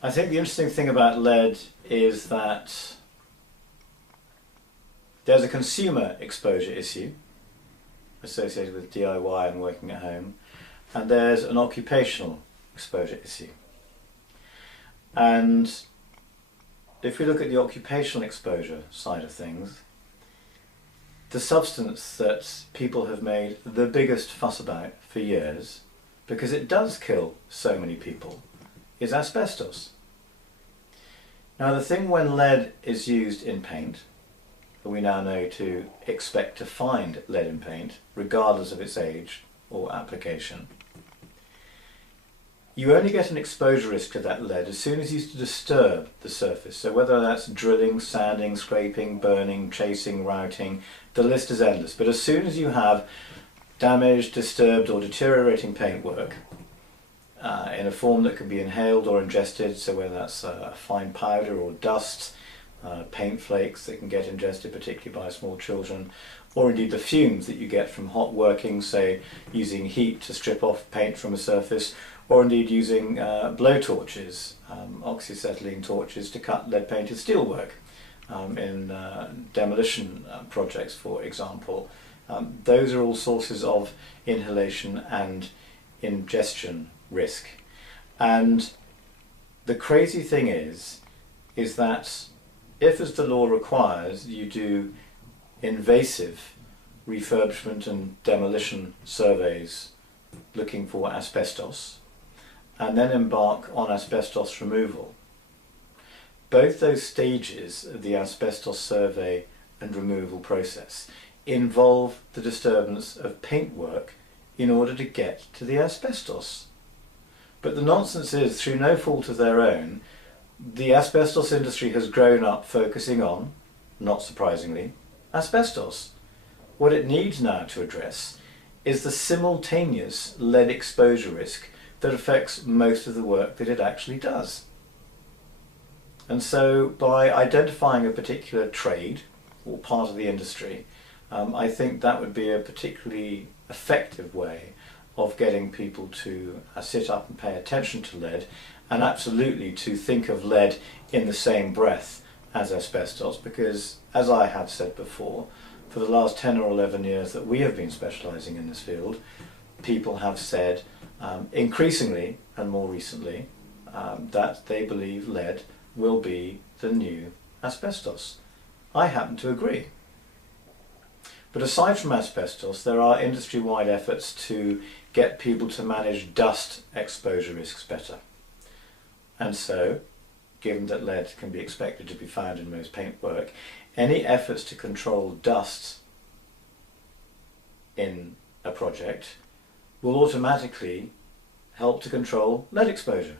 I think the interesting thing about lead is that there's a consumer exposure issue associated with DIY and working at home, and there's an occupational exposure issue. And if we look at the occupational exposure side of things, the substance that people have made the biggest fuss about for years, because it does kill so many people, is asbestos. Now the thing when lead is used in paint, we now know to expect to find lead in paint, regardless of its age or application. You only get an exposure risk to that lead as soon as you disturb the surface. So whether that's drilling, sanding, scraping, burning, chasing, routing, the list is endless. But as soon as you have damaged, disturbed or deteriorating paintwork in a form that can be inhaled or ingested, so whether that's fine powder or dust, paint flakes that can get ingested particularly by small children, or indeed the fumes that you get from hot working, say using heat to strip off paint from a surface, or indeed using blow torches, oxyacetylene torches to cut lead painted steelwork in demolition projects, for example. Those are all sources of inhalation and ingestion risk. And the crazy thing is that if, as the law requires, you do invasive refurbishment and demolition surveys looking for asbestos, and then embark on asbestos removal, both those stages of the asbestos survey and removal process involve the disturbance of paintwork in order to get to the asbestos. But the nonsense is, through no fault of their own, the asbestos industry has grown up focusing on, not surprisingly, asbestos. What it needs now to address is the simultaneous lead exposure risk that affects most of the work that it actually does. And so by identifying a particular trade or part of the industry, I think that would be a particularly effective way of getting people to sit up and pay attention to lead, and absolutely to think of lead in the same breath as asbestos, because, as I have said before, for the last 10 or 11 years that we have been specialising in this field, people have said increasingly and more recently that they believe lead will be the new asbestos. I happen to agree. But aside from asbestos, there are industry-wide efforts to get people to manage dust exposure risks better. And so, given that lead can be expected to be found in most paintwork, any efforts to control dust in a project will automatically help to control lead exposure.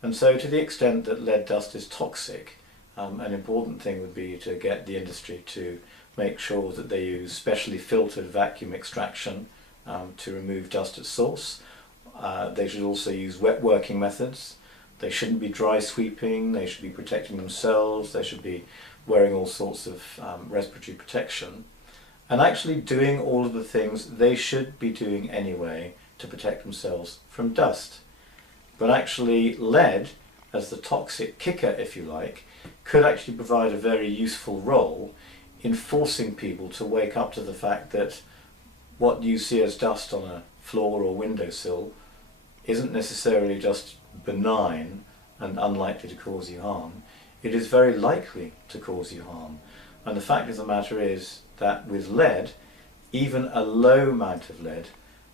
And so, to the extent that lead dust is toxic, an important thing would be to get the industry to make sure that they use specially filtered vacuum extraction to remove dust at source. They should also use wet working methods. They shouldn't be dry sweeping, they should be protecting themselves, they should be wearing all sorts of respiratory protection, and actually doing all of the things they should be doing anyway to protect themselves from dust. But actually lead, as the toxic kicker if you like, could actually provide a very useful role in forcing people to wake up to the fact that what you see as dust on a floor or windowsill isn't necessarily just benign and unlikely to cause you harm. It is very likely to cause you harm. And the fact of the matter is that with lead, even a low amount of lead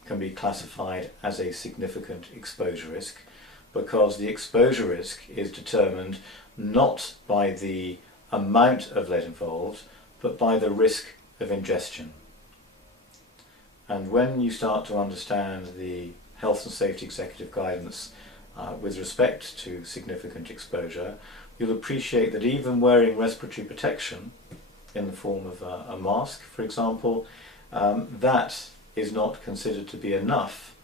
can be classified as a significant exposure risk, because the exposure risk is determined not by the amount of lead involved, but by the risk of ingestion. And when you start to understand the Health and Safety Executive Guidance with respect to significant exposure, you'll appreciate that even wearing respiratory protection in the form of a mask, for example, that is not considered to be enough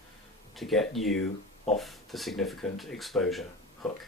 to get you off the significant exposure hook.